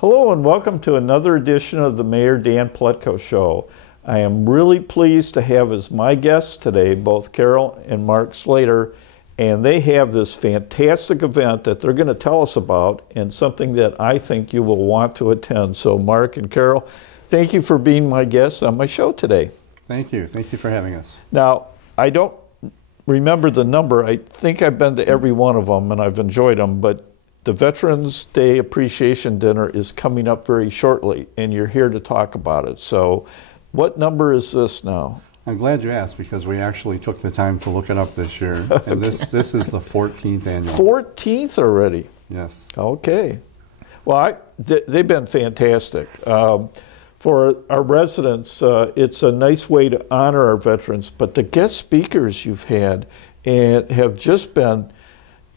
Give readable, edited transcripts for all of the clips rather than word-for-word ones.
Hello and welcome to another edition of the Mayor Dan Paletko Show. I am really pleased to have as my guests today both Carol and Mark Slater, and they have this fantastic event that they're going to tell us about and something that I think you will want to attend. So Mark and Carol, thank you for being my guests on my show today. Thank you. Thank you for having us. Now, I don't remember the number. I think I've been to every one of them and I've enjoyed them, but the Veterans Day Appreciation Dinner is coming up very shortly, and you're here to talk about it. So what number is this now? I'm glad you asked because we actually took the time to look it up this year. And this is the 14th annual. 14th already? Yes. Okay. Well, they've been fantastic. For our residents, it's a nice way to honor our veterans, but the guest speakers you've had and have just been,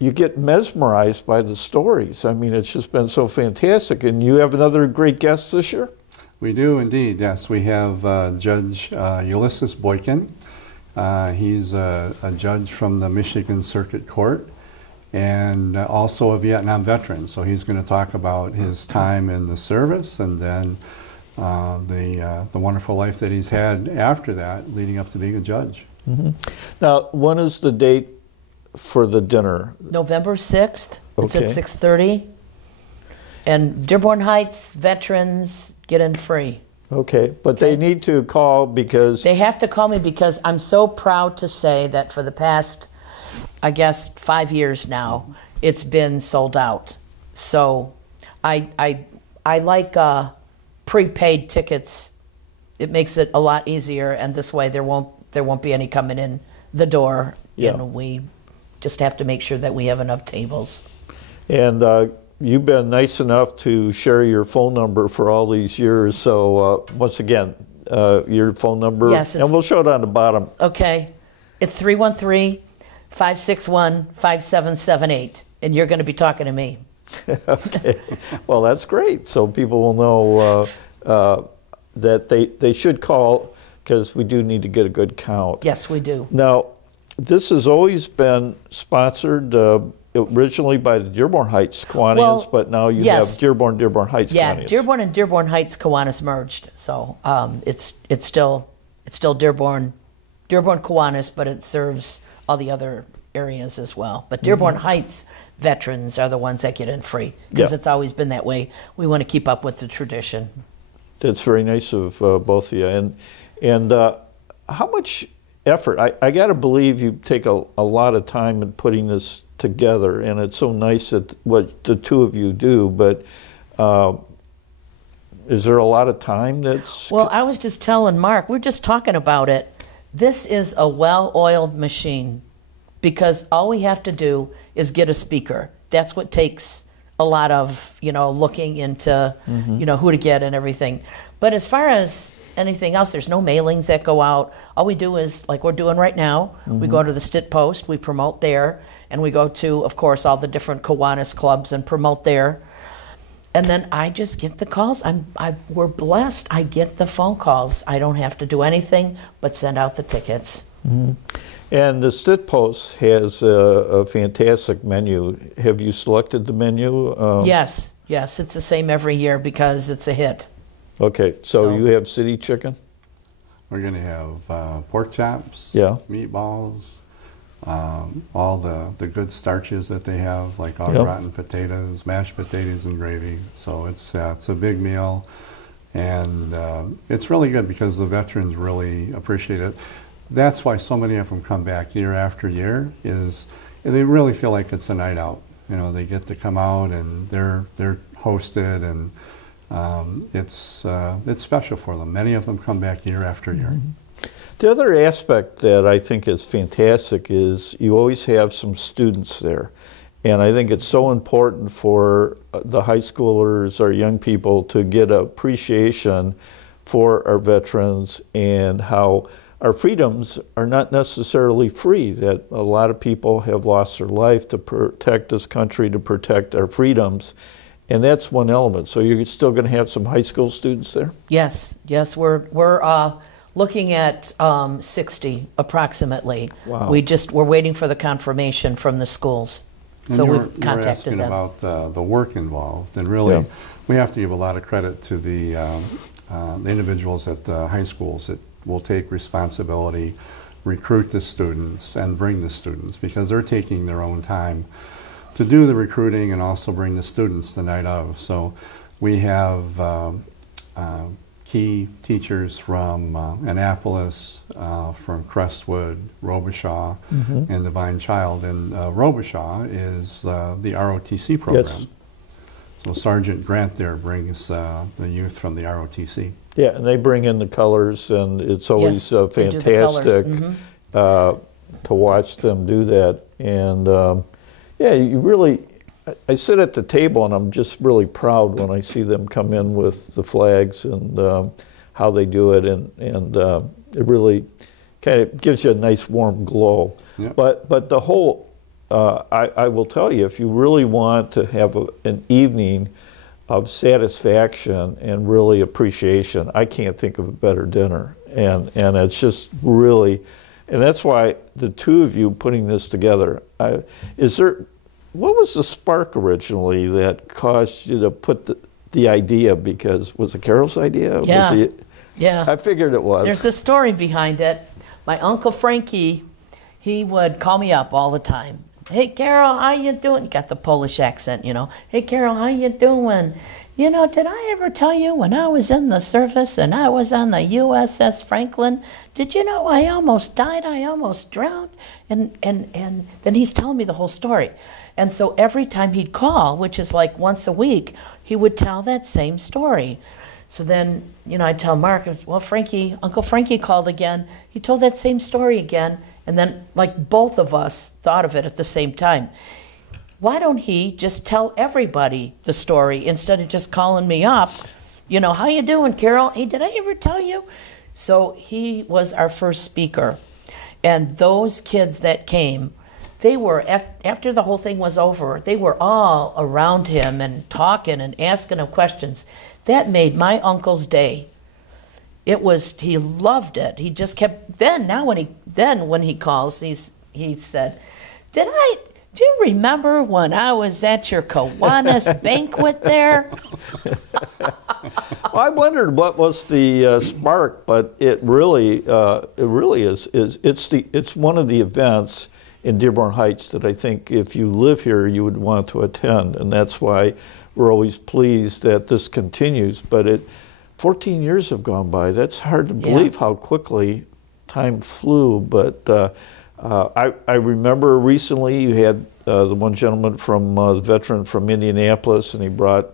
you get mesmerized by the stories. I mean, it's just been so fantastic. And you have another great guest this year? We do indeed, yes. We have Judge Ulysses Boykin. He's a judge from the Michigan Circuit Court and also a Vietnam veteran. So he's going to talk about his time in the service and then the wonderful life that he's had after that, leading up to being a judge. Mm-hmm. Now, when is the date for the dinner? November 6th. Okay. It's at 6:30. And Dearborn Heights veterans get in free. Okay, but they need to call because... They have to call me because I'm so proud to say that for the past, I guess, 5 years now, it's been sold out. So I like prepaid tickets. It makes it a lot easier, and this way there won't be any coming in the door. Yeah. And we just have to make sure that we have enough tables. And you've been nice enough to share your phone number for all these years. So once again, your phone number, yes, and we'll show it on the bottom. Okay. It's 313-561-5778, and you're going to be talking to me. Okay. Well, that's great. So people will know that they should call because we do need to get a good count. Yes, we do. Now, this has always been sponsored originally by the Dearborn Heights Kiwanis, but now you have Dearborn Heights Kiwanis. Yeah, Dearborn and Dearborn Heights Kiwanis merged, so it's still Dearborn Kiwanis, but it serves all the other areas as well. But Dearborn Heights veterans are the ones that get in free because it's always been that way. We want to keep up with the tradition. That's very nice of both of you. And how much effort? I got to believe you take a lot of time in putting this together, and it's so nice that what the two of you do, but is there a lot of time that's... Well, I was just telling Mark, we're just talking about it. This is a well-oiled machine because all we have to do is get a speaker. That's what takes a lot of, looking into, who to get and everything. But as far as anything else, there's no mailings that go out. All we do is, like we're doing right now, we go to the Stit Post, we promote there, and we go to, of course, all the different Kiwanis clubs and promote there. And then I just get the calls. We're blessed. I get the phone calls. I don't have to do anything but send out the tickets. Mm-hmm. And the Stit Post has a fantastic menu. Have you selected the menu? Yes, it's the same every year because it's a hit. Okay, so you have city chicken? We're going to have pork chops, meatballs, all the good starches that they have, like all rotten potatoes, mashed potatoes and gravy. So it's a big meal, and it's really good because the veterans really appreciate it. That's why so many of them come back year after year, is they really feel like it's a night out. They get to come out and they're hosted, and it's special for them. Many of them come back year after year. Mm-hmm. The other aspect that I think is fantastic is you always have some students there. And I think it's so important for the high schoolers or young people to get appreciation for our veterans and how our freedoms are not necessarily free, that a lot of people have lost their life to protect this country, to protect our freedoms. And that's one element. So you're still going to have some high school students there? Yes, we're looking at 60 approximately. Wow. We're waiting for the confirmation from the schools. So and we've contacted them. About the work involved, and really, we have to give a lot of credit to the individuals at the high schools that will take responsibility, recruit the students, and bring the students, because they're taking their own time to do the recruiting and also bring the students the night of. So we have key teachers from Annapolis, from Crestwood, Robichaud, and Divine Child. And Robichaud is the ROTC program. Yes. So Sergeant Grant there brings the youth from the ROTC. Yeah, and they bring in the colors, and it's always fantastic to watch them do that. And yeah, you really, I sit at the table and I'm just really proud when I see them come in with the flags and how they do it, and it really kind of gives you a nice warm glow. Yep. But the whole, I will tell you, if you really want to have an evening of satisfaction and really appreciation, I can't think of a better dinner. And it's just really, and that's why the two of you putting this together, what was the spark originally that caused you to put the idea? Because was it Carol's idea? Yeah. Yeah. I figured it was. There's a story behind it. My Uncle Frankie, he would call me up all the time. Hey, Carol, how you doing? Got the Polish accent, you know. Hey, Carol, how you doing? You know, did I ever tell you when I was in the service and I was on the USS Franklin, did you know I almost died? I almost drowned? And then he's telling me the whole story. And so every time he'd call, which is like once a week, he would tell that same story. So then, you know, I'd tell Mark, well, Uncle Frankie called again. He told that same story again. And then, like, both of us thought of it at the same time. Why don't he just tell everybody the story instead of just calling me up? You know, how you doing, Carol? Hey, did I ever tell you? So he was our first speaker. And those kids that came, they were, after the whole thing was over, they were all around him and talking and asking him questions. That made my uncle's day. He loved it. He just kept, when he calls, he said, do you remember when I was at your Kiwanis banquet there? Well, I wondered what was the spark, but it really is. It's one of the events in Dearborn Heights that I think if you live here, you would want to attend, and that's why we're always pleased that this continues. But 14 years have gone by. That's hard to believe how quickly time flew. But I remember recently you had the one gentleman from the veteran from Indianapolis, and he brought,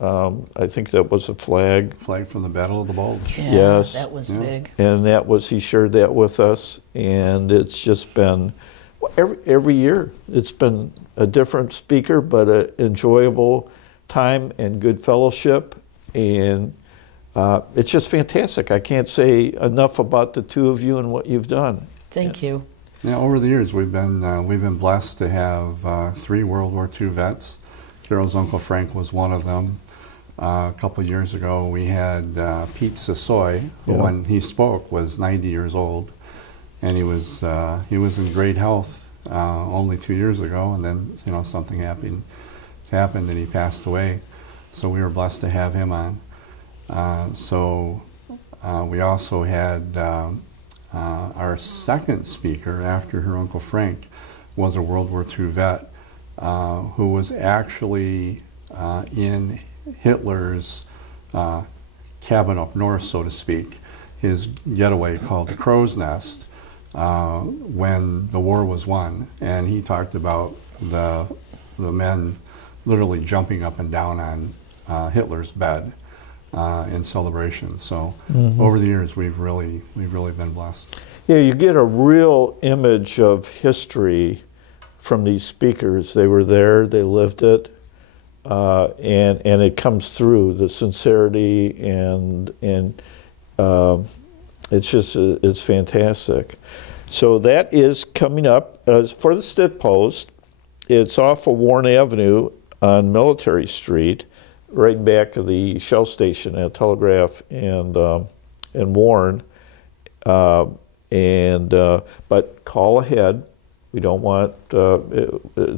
I think that was a flag. Flag from the Battle of the Bulge. Yeah, yes. That was big. And he shared that with us, and it's just been, every year, it's been a different speaker, but an enjoyable time and good fellowship, and it's just fantastic. I can't say enough about the two of you and what you've done. Thank you. Yeah, over the years we've been blessed to have 3 World War II vets. Carol's Uncle Frank was one of them. A couple of years ago we had Pete Sasoy, who when he spoke was 90 years old, and he was in great health only 2 years ago, and then something happened and he passed away. So we were blessed to have him on. We also had our second speaker after her Uncle Frank was a World War II vet who was actually in Hitler's cabin up north, so to speak, his getaway called the Crow's Nest, when the war was won. And he talked about the men literally jumping up and down on Hitler's bed in celebration. So over the years, we've really been blessed. Yeah, you get a real image of history from these speakers. They were there, they lived it, and it comes through, the sincerity, and it's fantastic. So that is coming up for the Stitt Post. It's off of Warren Avenue on Military Street, right back of the Shell station at Telegraph and Warren. But call ahead. We don't want,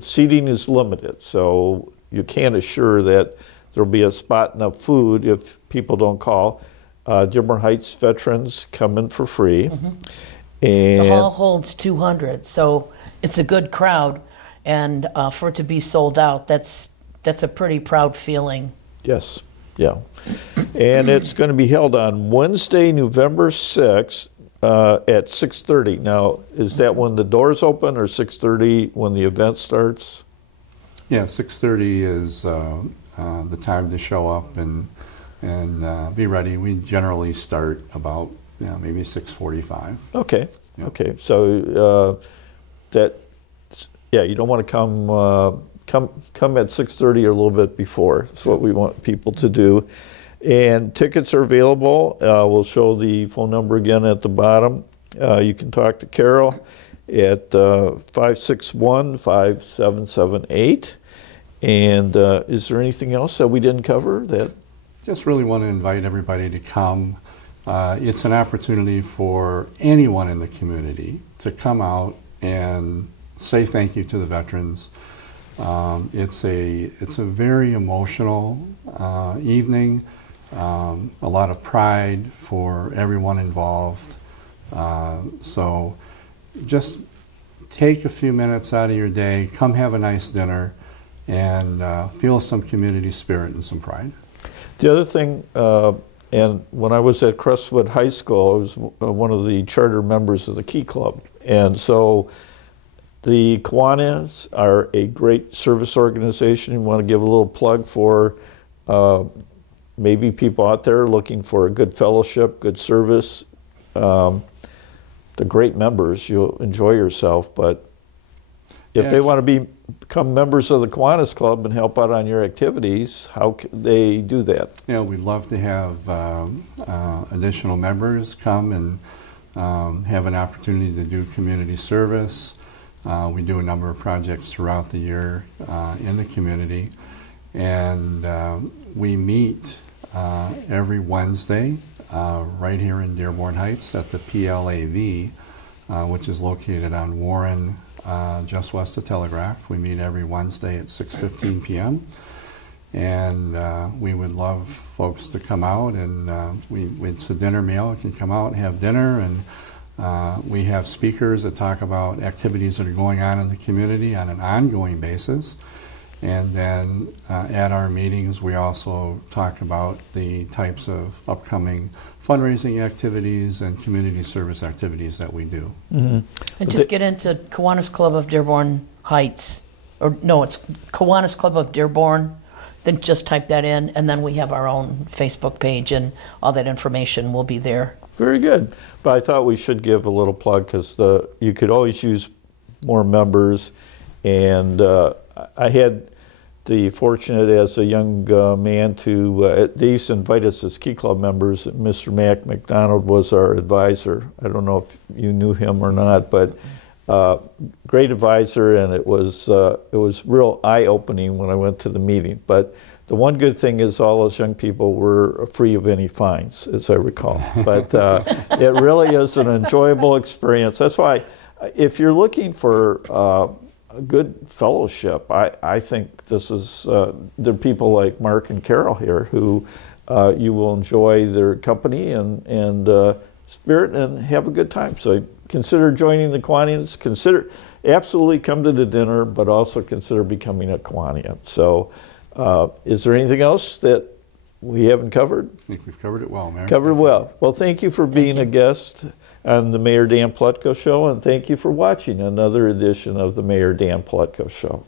seating is limited, so you can't assure that there'll be a spot enough food if people don't call. Dearborn Heights veterans come in for free. Mm-hmm. And the hall holds 200, so it's a good crowd, and for it to be sold out, that's a pretty proud feeling. Yes, yeah. And it's going to be held on Wednesday, November 6th at 6:30. Now, is that when the doors open, or 6:30 when the event starts? Yeah, 6:30 is the time to show up and be ready. We generally start about maybe 6:45. Okay. Yeah. Okay. So you don't want to come at 6:30 or a little bit before. That's what we want people to do. And tickets are available. We'll show the phone number again at the bottom. You can talk to Carol at 561-5778. And is there anything else that we didn't cover? Just really want to invite everybody to come. It's an opportunity for anyone in the community to come out and say thank you to the veterans. It's a very emotional evening. A lot of pride for everyone involved. So just take a few minutes out of your day, come have a nice dinner, and feel some community spirit and some pride. The other thing, and when I was at Crestwood High School, I was one of the charter members of the Key Club. And so the Kiwanis are a great service organization. You want to give a little plug for maybe people out there looking for a good fellowship, good service. They're great members. You'll enjoy yourself. But if they want to become members of the Kiwanis Club and help out on your activities, how can they do that? We'd love to have additional members come and have an opportunity to do community service. We do a number of projects throughout the year in the community, and we meet every Wednesday right here in Dearborn Heights at the PLAV, which is located on Warren, just west of Telegraph. We meet every Wednesday at 6:15 p.m. And we would love folks to come out, and it's a dinner meal. You can come out and have dinner, and we have speakers that talk about activities that are going on in the community on an ongoing basis. And then at our meetings, we also talk about the types of upcoming fundraising activities and community service activities that we do. Mm-hmm. And just get into Kiwanis Club of Dearborn Heights, or no, it's Kiwanis Club of Dearborn. Then just type that in, and then we have our own Facebook page, and all that information will be there. Very good. But I thought we should give a little plug, because you could always use more members. And I had the fortunate as a young man to, they used to invite us as Key Club members. Mr. Mac McDonald was our advisor. I don't know if you knew him or not, but great advisor, and it was real eye-opening when I went to the meeting. But the one good thing is all those young people were free of any fines, as I recall. But it really is an enjoyable experience. That's why, if you're looking for a good fellowship, I think this is, there are people like Mark and Carol here who you will enjoy their company and spirit and have a good time. So consider joining the Kiwanians. Absolutely come to the dinner, but also consider becoming a Kiwanian. So is there anything else that we haven't covered? I think we've covered it well, Mayor. Covered well. Well, thank you for being a guest on the Mayor Dan Paletko Show, and thank you for watching another edition of the Mayor Dan Paletko Show.